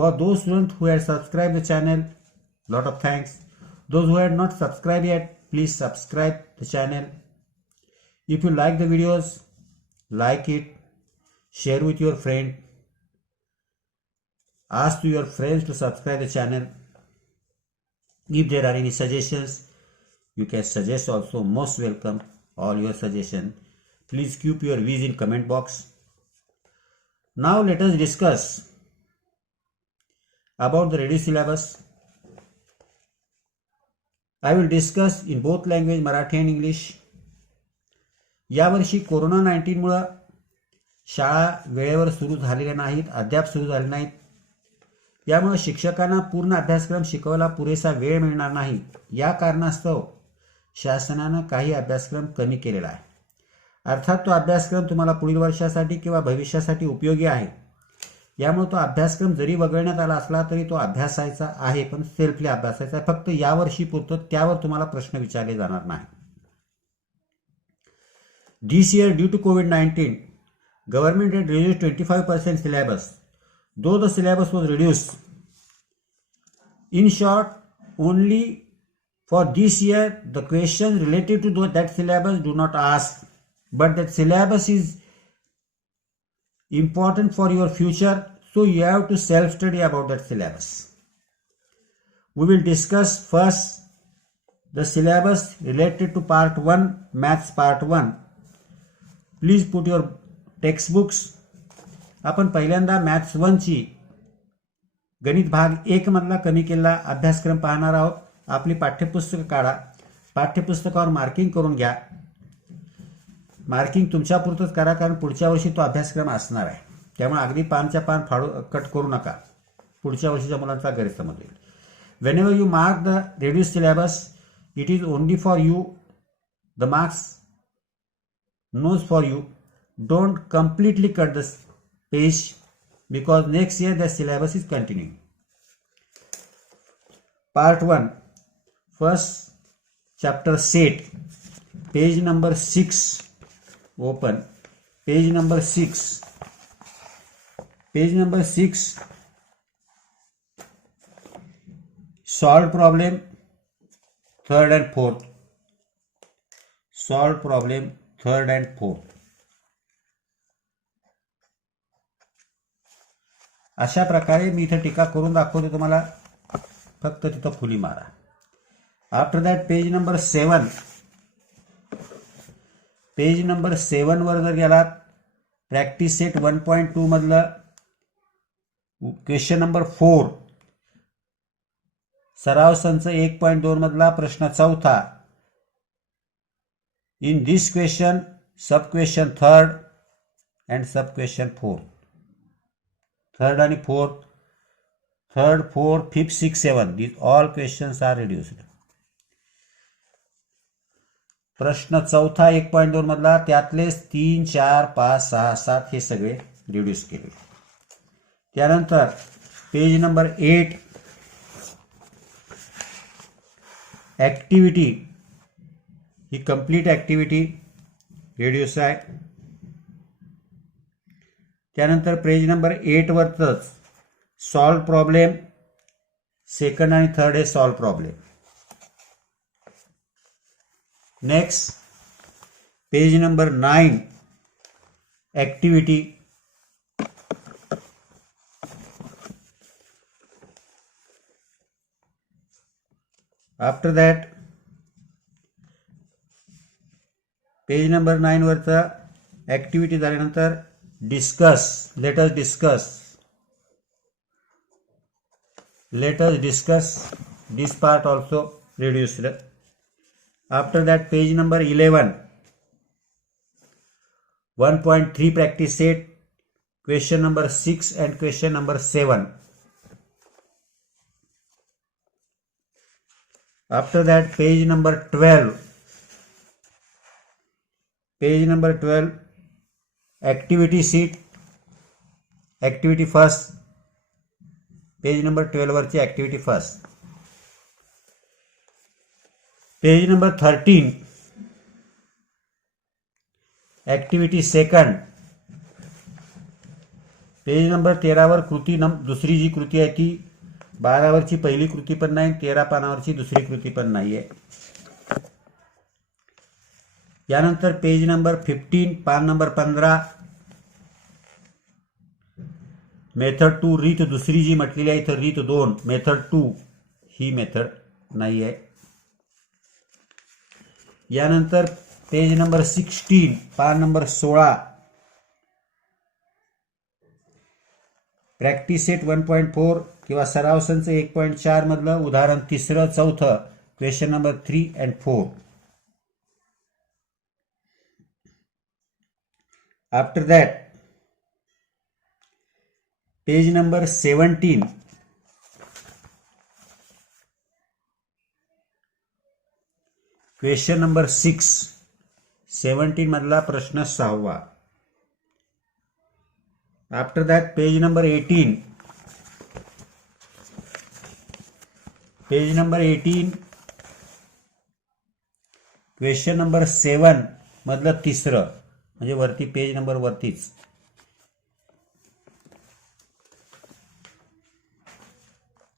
For those students who had subscribed the channel, lot of thanks. Those who had not subscribed yet, please subscribe the channel. If you like the videos, like it, share with your friend, ask to your friends to subscribe the channel. If there are any suggestions, you can suggest also. Most welcome all your suggestions. Please keep your views in comment box. Now let us discuss about the reduced syllabus. I will discuss in both language, Marathi and English. यावर्षी corona 19 मुळे शाळा वेळेवर सुरू झालेल्या नाहीत, अद्याप सुरू झाले नाहीत. यामुळे शिक्षकांना पूर्ण अभ्यासक्रम शिकवायला पुरेसा वेळ मिळणार नाही. या कारणास्तव शासनाने काही अभ्यासक्रम कमी केलेला आहे. अर्थात तो अभ्यासक्रम तुम्हाला पुढील वर्षासाठी किंवा भविष्यासाठी उपयोगी आहे. यामुळे तो अभ्यासक्रम जरी वगळण्यात आला असला तरी तो अभ्यासायचा आहे, पण सेल्फली अभ्यासायचा आहे. फक्त यावर्षी पुरतं त्यावर तुम्हाला प्रश्न विचारले जाणार नाही. This year, due to COVID-19, government had reduced 25% syllabus. Though the syllabus was reduced, in short, only for this year, the questions related to that syllabus do not ask, but that syllabus is important for your future, so you have to self-study about that syllabus. We will discuss first the syllabus related to part 1, maths part 1. Please put your textbooks. आपण पहिल्यांदा maths 1 ची गणित भाग 1 मधला कमी केलेला अभ्यासक्रम पाहणार आहोत. आपली पाठ्यपुस्तक काढा, पाठ्यपुस्तकावर मार्किंग करून घ्या. मार्किंग तुमच्यापुरतच करा, कारण पुढच्या वर्षी तो अभ्यासक्रम असणार आहे. त्यामुळे अगदी पानच्या पान कट करू नका, पुढच्या वर्षीच्या मुलांचा गैरसमज होईल. Whenever you mark the reduced syllabus, it is only for you. The marks knows for you. Don't completely cut the page, because next year the syllabus is continuing. Part 1, first chapter set, page number 6. Open page number 6. Page number 6. Solve problem 3rd and 4th. Solve problem 3rd and 4th. अशा प्रकारे मी इथे टीका करून दाखवतो तुम्हाला, फक्त तिथं फुली मारा. After that page number 7. Page number 7 वर जर गेलात, प्रॅक्टिस सेट 1.2 मधलं क्वेश्चन नंबर 4, सराव संच 1.2 मधला प्रश्न 4. In this question, sub question 3rd and sub question 4th. 3rd and 4th, 3rd, 4th, 5th, 6th, 7th. These all questions are reduced. प्रश्न 4 1.2 मधला त्यातलेच 3, 4, 5, 6, 7 हे सगळे रिड्यूस केले. त्यानंतर पेज नंबर 8, ऍक्टिव्हिटी, ही कंप्लीट ऍक्टिव्हिटी रिड्यूस आहे. त्यानंतर पेज नंबर 8 वरच solve problem 2nd आणि 3rd हे solve problem. Next page number 9, activity. After that page number 9 वरचा ऍक्टिव्हिटी झाल्यानंतर discuss, let us discuss this part also reduced. After that, page number 11, 1.3 practice set, question number 6 and question number 7. After that, page number 12, activity sheet, activity first, page number 12 वरची activity first. Page number 13, activity second, page number 13वर कृती दुसरी जी कृती आहे ती 12वरची पहिली कृती पण नाही, 13 पानावरची दुसरी कृती पण नाही आहे. यानंतर पेज नंबर 15 पान नंबर 15 मेथड 2 रीत दुसरी जी म्हटलेली आहे इथं रीत 2 मेथड 2 ही मेथड नाही आहे. यानंतर पेज नंबर 16 पान नंबर 16 प्रॅक्टिस सेट 1.4 किंवा सराव संच 1.4 मधलं उदाहरण तिसरं चौथं question number 3 and 4. After that, page number 17, question number 6, 17 मधला प्रश्न 6वा. After that page number 18, question number 7 मधलं तिसरं, म्हणजे वरती पेज नंबर वरतीच.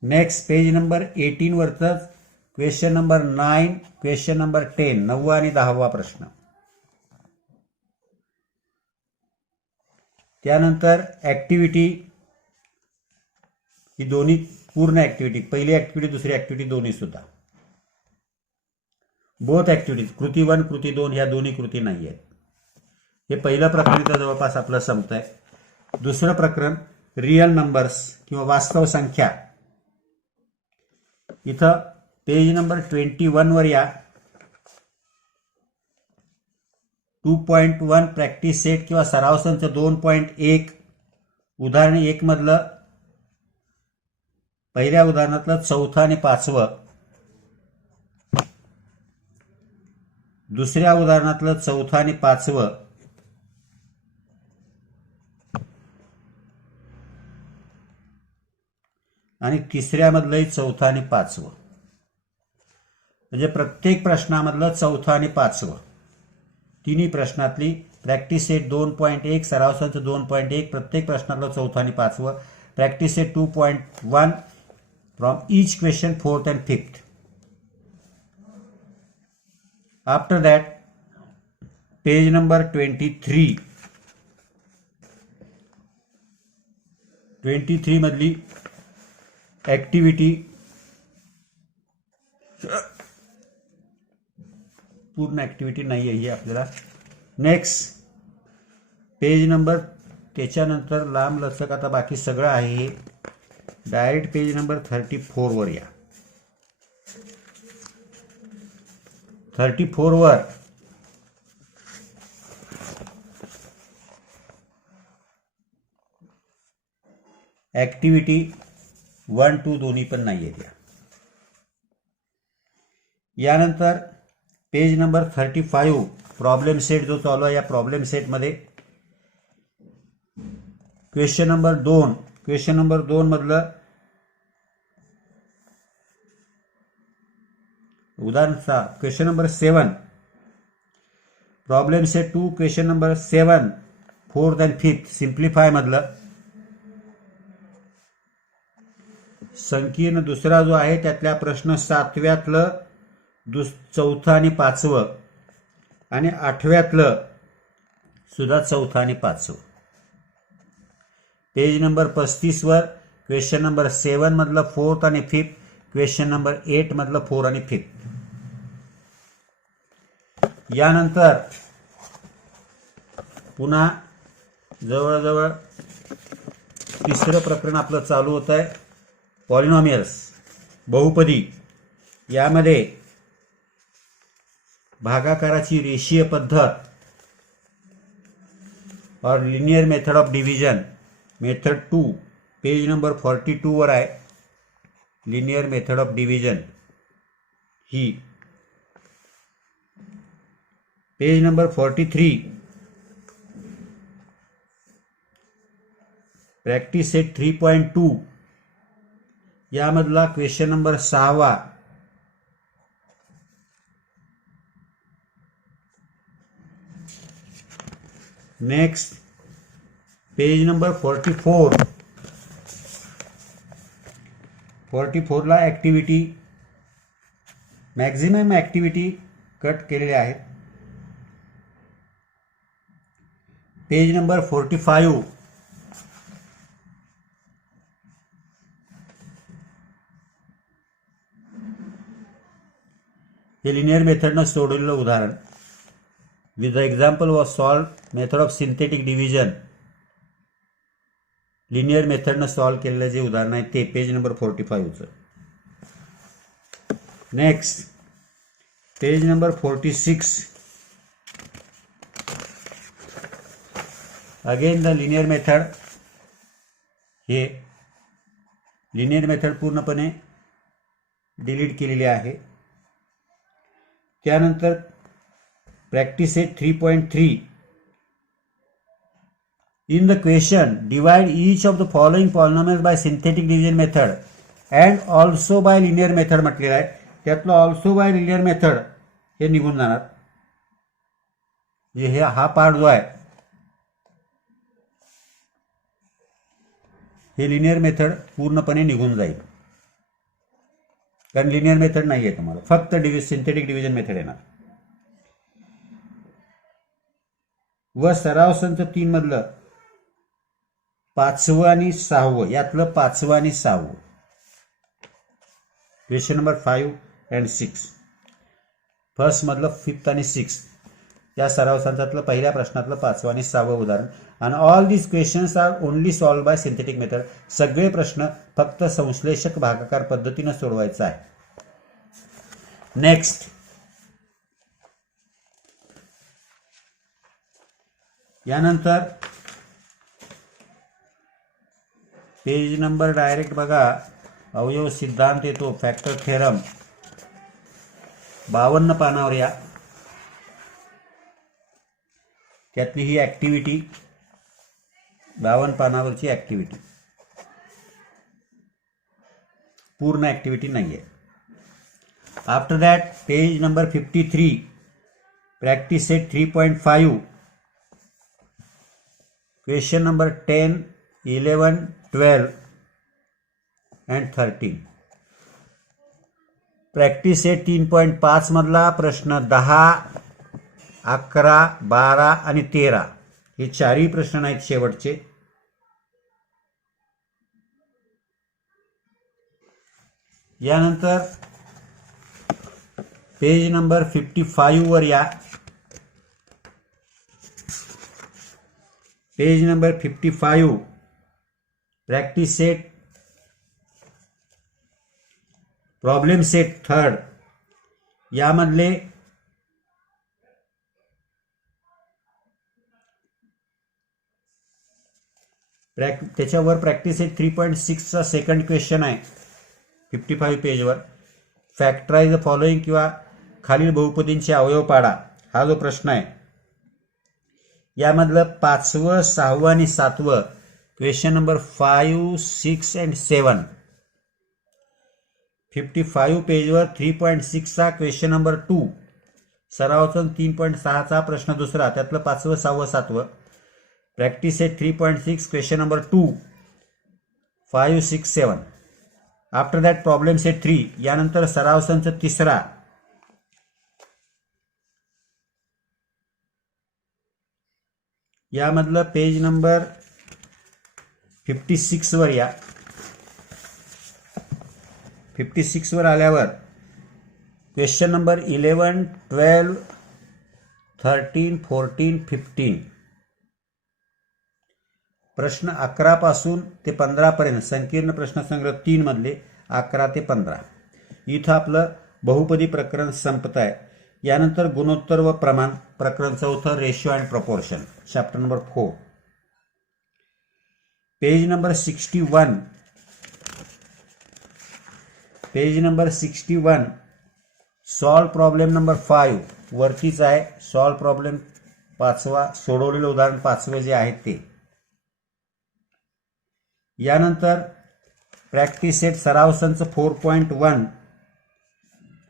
नेक्स्ट पेज नंबर 18 वरच क्वेश्चन नंबर 9, क्वेश्चन नंबर 10 9वा आणि 10वा प्रश्न. त्यानंतर ऍक्टिव्हिटी ही दोन्ही पूर्ण ऍक्टिव्हिटी, पहिली ऍक्टिव्हिटी दुसरी ऍक्टिव्हिटी दोन्ही सुद्धा. बोथ ऍक्टिव्हिटीज कृती 1 कृती 2 ह्या दोन्ही कृती नाही आहेत. हे पहिलं प्रकरण तर जवळपास आपलं संपतंय. दुसरं प्रकरण रिअल नंबर्स किंवा वास्तव संख्या. इथं पेज नंबर 21 वर या. 2.1 प्रॅक्टिस सेट किंवा सराव संच 2.1 उदाहरण 1 मधलं पहिल्या उदाहरणातलं चौथं आणि 5वं, दुसऱ्या उदाहरणातलं चौथं आणि 5वं, आणि तिसऱ्यामधलंही चौथं आणि 5वं. म्हणजे प्रत्येक प्रश्नामधलं चौथं आणि 5वं. तिन्ही प्रश्नातली प्रॅक्टिस सेट 2.1 सराव संच 2.1 प्रत्येक प्रश्नातलं चौथं आणि 5वं. Practice set 2.1 from each question 4th and 5th. After that page number 23 मधली ऍक्टिव्हिटी पूर्ण ऍक्टिव्हिटी नाही आहे ही आपल्याला. नेक्स्ट पेज नंबर त्याच्यानंतर लांब लचक आता बाकी सगळं आहे हे. डायरेक्ट पेज नंबर 34 वर या. 34 वर ऍक्टिव्हिटी 1, 2 दोन्ही पण नाही आहेत. यानंतर पेज नंबर 35 प्रॉब्लेम सेट जो चालू आहे या प्रॉब्लेम सेटमध्ये क्वेश्चन नंबर 2 मधलं उदाहरणचा question number 7 problem set 2 question number 7 4th and 5th simplify मधलं संकीर्ण दुसरा जो आहे त्यातल्या प्रश्न 7व्यातलं चौथं आणि 5वं आणि 8व्यातलं सुद्धा चौथं आणि 5वं. पेज नंबर 35 वर क्वेश्चन नंबर 7 मधलं 4th आणि 5th, क्वेश्चन नंबर 8 मधलं 4 आणि 5th. यानंतर पुन्हा जवळजवळ तिसरं प्रकरण आपलं चालू होत आहे पॉलिनॉमियल्स बहुपदी. यामध्ये भागाकाराची रेषीय पद्धत और linear method of division method 2 page number 42 वर आहे. लिनियर मेथड ऑफ डिव्हिजन ही पेज नंबर 43 प्रॅक्टिस सेट 3.2 यामधला क्वेश्चन नंबर 6वा. नेक्स्ट पेज नंबर 44ला ॲक्टिव्हिटी मॅक्झिमम ॲक्टिव्हिटी कट केलेल्या आहेत. पेज नंबर 45 हे लिनियर मेथडनं सोडवलेलं उदाहरण. With the example was solve method of synthetic division. Linear मेथडनं सॉल्व केलेलं जे उदाहरण आहे ते पेज नंबर 45चं. Next page number 46. Again the linear method. हे लिनियर मेथड पूर्णपणे डिलीट केलेली आहे. त्यानंतर practice set 3.3. In the question, divide each of the following polynomials by synthetic division method and also by linear method म्हटलेलं आहे. त्यातलं also bye linear method हे निघून जाणार. हे हा पार्ट जो आहे हे लिनियर मेथड पूर्णपणे निघून जाईल, कारण लिनियर मेथड नाही आहे तुम्हाला, फक्त सिंथेटिक डिव्हिजन मेथड येणार. व सराव संच 3 मधलं 5वं आणि 6वं यातलं 5वं आणि 6वं क्वेश्चन नंबर 5 and 6. फर्स्ट मधलं 5th आणि 6th या सराव संचातलं पहिल्या प्रश्नातलं 5वं आणि 6वं उदाहरण. आणि all these questions are only solved by synthetic method. सगळे प्रश्न फक्त संश्लेषक भागाकार पद्धतीनं सोडवायचा आहे. नेक्स्ट यानंतर पेज नंबर डायरेक्ट बघा, अवयव सिद्धांत येतो, फॅक्टर थेरम 52 पानावर या. त्यातली ही ॲक्टिव्हिटी 52 पानावरची ॲक्टिव्हिटी, पूर्ण ॲक्टिव्हिटी नाही आहे. After that page number 53 practice set 3.5 question number 10, 11, 12 and 13. Practice set 3.5 मधला प्रश्न 10, 11, 12 आणि 13 हे चारही प्रश्न आहेत शेवटचे. यानंतर पेज नंबर 55 वर या. Page number 55 practice set problem set 3rd यामधले त्याच्यावर प्रॅक्टिस सेट 3.6चा सेकंड क्वेश्चन आहे 55 पेजवर. फॅक्टराइज द फॉलोइंग किंवा खालील बहुपदींचे अवयव पाडा हा जो प्रश्न आहे यामधलं 5वं, 6वं आणि 7वं क्वेश्चन नंबर 5, 6 and 7. 55 पेजवर 3.6चा क्वेश्चन नंबर 2 सरावचं 3.6चा प्रश्न दुसरा त्यातलं 5वं, 6वं, 7वं. Practice set 3.6 question number 2, 5, 6, 7. After that problem set 3 यानंतर सराव संच तिसरा यामधलं पेज नंबर 56 वर या. 56 वर आल्यावर क्वेश्चन नंबर 11, 12, 13, 14, 15 प्रश्न 11 पासून ते 15 पर्यंत संकीर्ण प्रश्नसंग्रह 3 मधले 11 ते 15. इथं आपलं बहुपदी प्रकरण संपत आहे. यानंतर गुणोत्तर व प्रमाण प्रकरण 4 ratio and proportion chapter number 4. Page number 61 page number 61 solve problem number 5 वरतीच आहे. सॉल्व प्रॉब्लेम 5वा सोडवलेलं उदाहरण 5वं जे आहे ते. यानंतर प्रॅक्टिस सेट सराव संच 4.1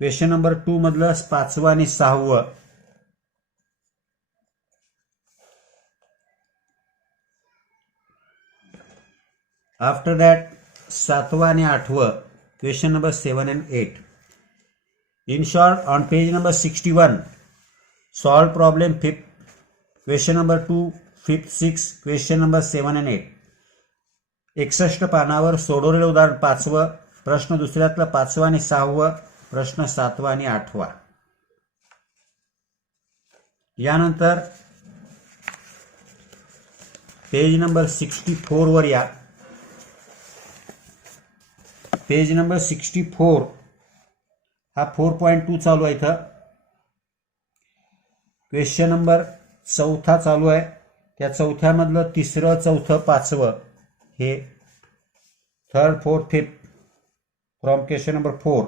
क्वेश्चन नंबर 2 मधलं 5वं आणि 6वं. आफ्टर दॅट 7वा आणि 8वं question number 7 and 8. In short, on page number 61, solve problem 5th, question number 2, 5th, 6th, question number 7 and 8. 61 पानावर सोडवलेलं उदाहरण 5वं, प्रश्न दुसऱ्यातलं 5वं आणि 6वं, प्रश्न 7वा आणि 8वा. यानंतर पेज नंबर 64 वर या. पेज नंबर 64 हा 4.2 चालू आहे. इथं क्वेश्चन नंबर 4 चालू आहे. त्या 4मधलं 3रं, 4थं, 5वं हे 3rd, 4th, 5th from question number 4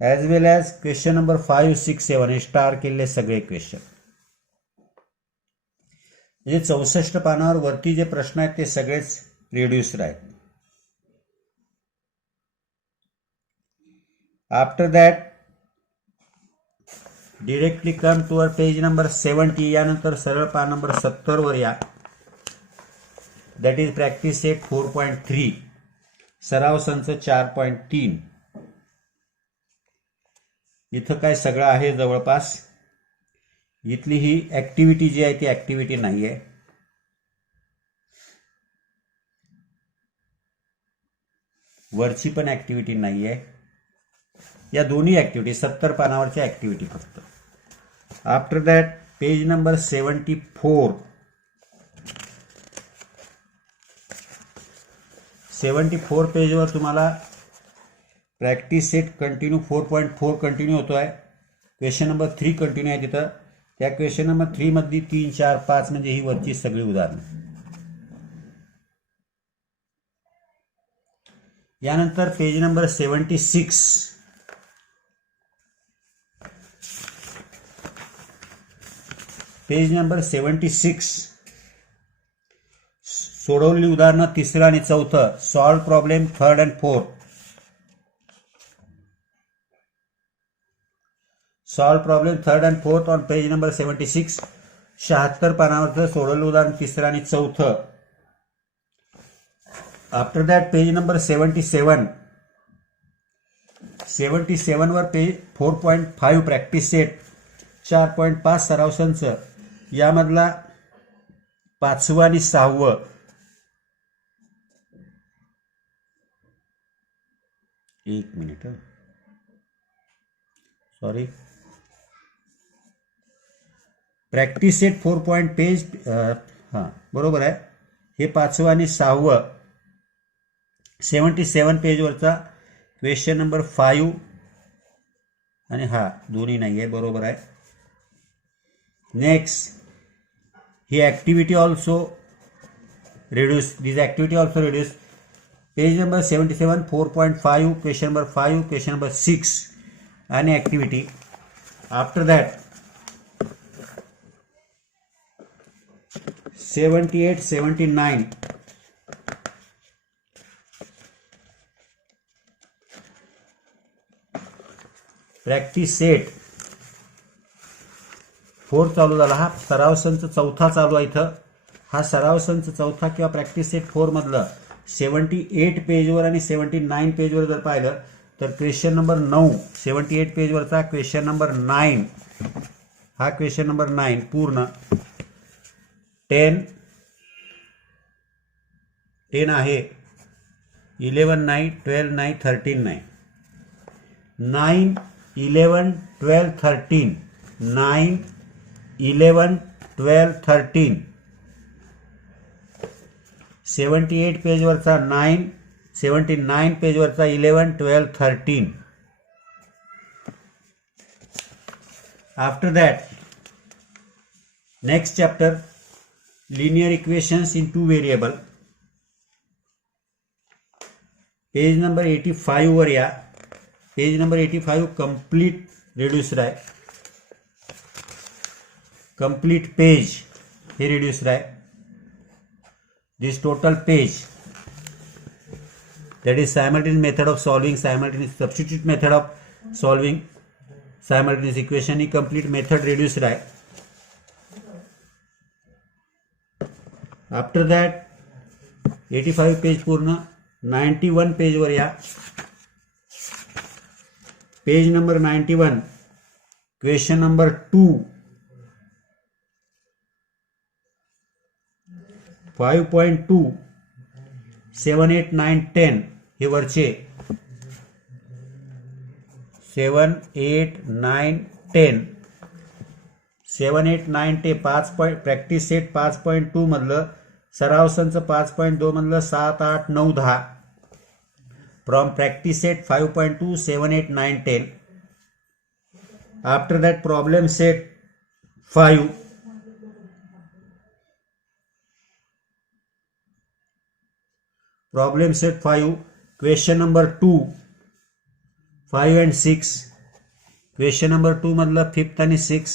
as well as question number 5, 6, 7 हे स्टार केलेले सगळे क्वेश्चन. म्हणजे 64 पानावर वरती जे प्रश्न आहेत ते सगळेच रिड्यूस्ड आहेत. After that directly come to page number 70. यानंतर सरळ पान नंबर 70 वर या. दॅट इज प्रॅक्टिस सेट 4.3, सराव संच 4.3. इथं काय सगळं आहे जवळपास. इथली ही ऍक्टिव्हिटी जी आहे ती ऍक्टिव्हिटी नाही आहे. वरची पण ऍक्टिव्हिटी नाही आहे. या दोन्ही ऍक्टिव्हिटी 70 पानावरच्या ऍक्टिव्हिटी फक्त. After that page number 74. 74 पेजवर तुम्हाला प्रॅक्टिस सेट कंटिन्यू 4.4 कंटिन्यू होतो आहे. क्वेश्चन नंबर 3 कंटिन्यू आहे तिथं. त्या क्वेश्चन नंबर 3 मधली 3, 4, 5 म्हणजे ही वरची सगळी उदाहरणं. यानंतर पेज नंबर 76. पेज नंबर 76 सोडवलेली उदाहरणं 3रं आणि 4थं. Solve problem 3rd and 4th. Solve problem 3rd and 4th on page number 76. 76 पानावरचं सोडवलेलं उदाहरण 3रं आणि 4थं. After that page number 77. 77 वर पेज 4.5 प्रॅक्टिस सेट 4.5 सराव संच. यामधला 5वं आणि 6वं. एक minute, sorry. Practice set 4 page हां बरोबर आहे. हे 5वं आणि 6वं 77 पेजवरचा क्वेश्चन नंबर 5 आणि हा दोन्ही नाही आहे. बरोबर आहे. नेक्स्ट ही activity also reduce. This activity also reduce. Page number 77 4.5 question number 5, question number 6 आणि activity. After that 78, 79 practice set 4 चालू झाला. हा सराव संच 4था चालू आहे. इथं हा सराव संच 4था किंवा प्रॅक्टिस सेट 4 मधलं 78 पेजवर आणि 79 पेजवर जर पाहिलं तर क्वेश्चन नंबर 9 78 पेजवरचा क्वेश्चन नंबर 9 हा क्वेश्चन नंबर 9 पूर्ण 10 आहे. 11 नाही, 12 नाही, 13 नाही. 9, 11, 12, 13. 9, 11, 12, 13. 78 पेजवरचा 9, 79 पेजवरचा 11, 12, 13. After that next chapter linear equations in 2 variable. Page number 85 वर या. पेज नंबर 85 कंप्लीट रिड्यूस्ड आहे. कंप्लीट पेज हे रिड्यूस्ड आहे. This total page, that is simultaneous method of solving, simultaneous substitute method of solving, simultaneous equation he complete method reduced आहे. After that 85 page पूर्ण. 91 पेजवर या. Page number 91, question number 2. 5.2, 7, 8, 9, 10 हे वरचे. 7, 8, 9, 10. 7, 8, 9, 10 5 practice set 5.2 मधलं, सराव संच 5.2 मधलं 7, 8, 9, 10. From practice set 5.2, 7, 8, 9, 10. After that problem set 5. Problem set 5, question number 2, 5 and 6. Question number 2 मधलं 5th आणि 6.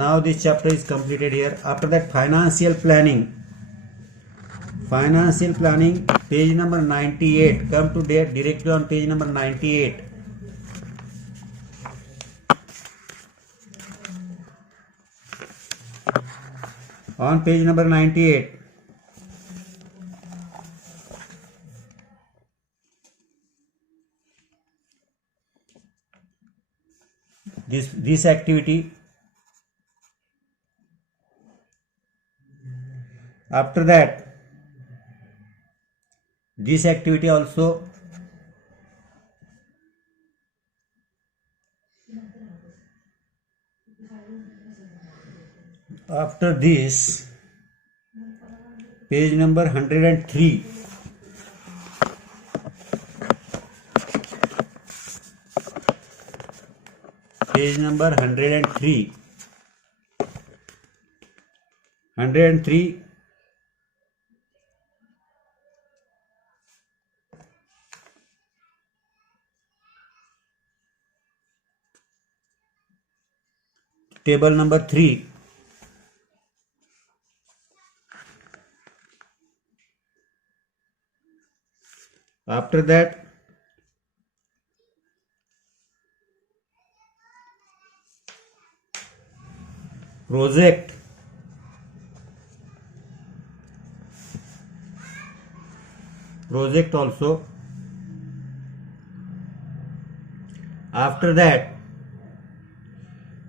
Now this chapter is completed here. After that, financial planning. Financial planning, page number 98. Come to date directly on page number 98. On page number 98. This activity. After that, this activity also. After this, page number 103. Page number 103. 103. Table number 3. After that, project. Project also. After that,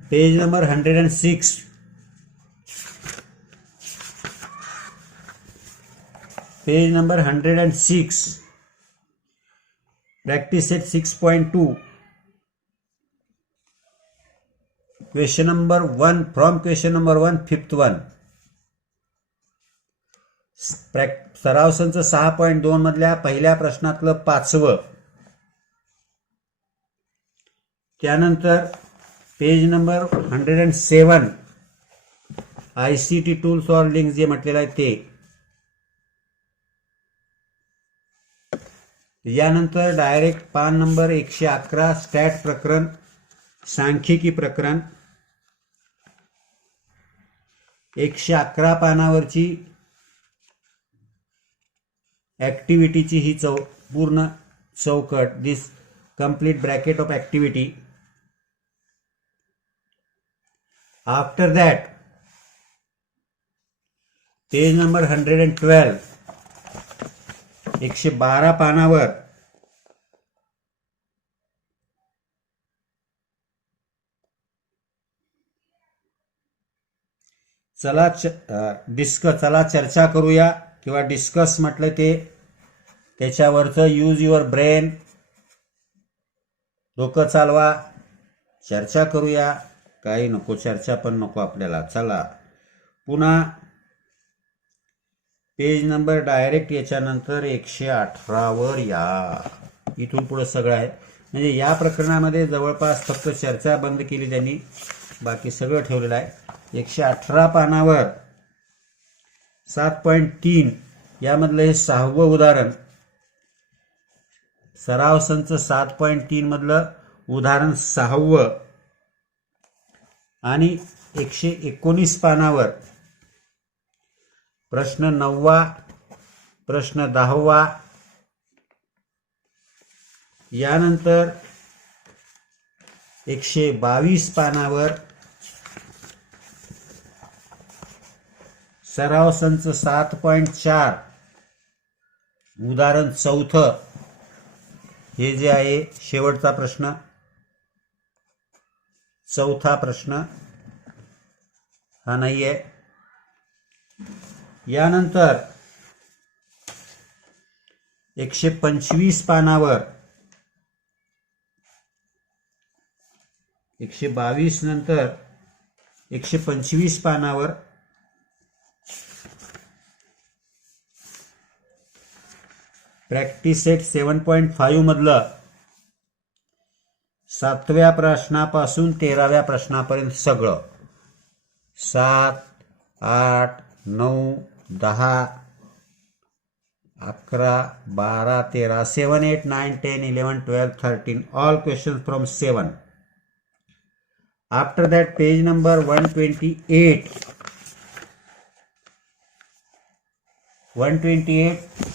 page number 106. Page number 106. Practice set 6.2. Question number 1. From question number 1, 5th one. सराव संच 6.2 मधल्या पहिल्या प्रश्नातलं 5वं. त्यानंतर page number 107, ICT tools और links जे म्हटलेलं आहे ते. यानंतर डायरेक्ट पान नंबर 111, स्टॅट प्रकरण, सांख्यिकी प्रकरण. 111 पानावरची ऍक्टिव्हिटीची ही पूर्ण चौकट, this complete bracket of activity. After that, page number 112, 112 पानावर चला चर्चा करूया किंवा डिस्कस म्हटलं ते त्याच्यावरचं यूज युअर ब्रेन, डोकं चालवा, चर्चा करूया. काही नको, चर्चा पण नको आपल्याला. चला पुन्हा पेज नंबर डायरेक्ट याच्यानंतर 118 वर या. इथून पुढे सगळं आहे. म्हणजे या प्रकरणामध्ये जवळपास फक्त चर्चा बंद केली त्यांनी, बाकी सगळं ठेवलेलं आहे. 118 पानावर 7.3 यामधलं हे 6वं उदाहरण. सराव संच 7.3 मधलं उदाहरण 6वं. आणि 119 पानावर प्रश्न 9वा, प्रश्न 10वा. यानंतर 122 पानावर सराव संच 7.4 उदाहरण 4 हे जे आहे शेवटचा प्रश्न, चौथा प्रश्न हा नाही आहे. यानंतर 125 पानावर 122 नंतर 125 पानावर प्रॅक्टिस सेट 7.5 मधलं 7व्या प्रश्नापासून 13व्या प्रश्नापर्यंत सगळं 7, 8, 9, 10, 11, 12, 13, 7, 8, 9, 10, 11, 12, 13 all questions from 7. After that page number 128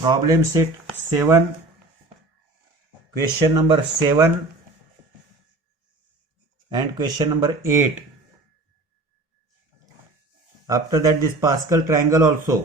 problem set 7 question number 7 and question number 8. After that this Pascal triangle also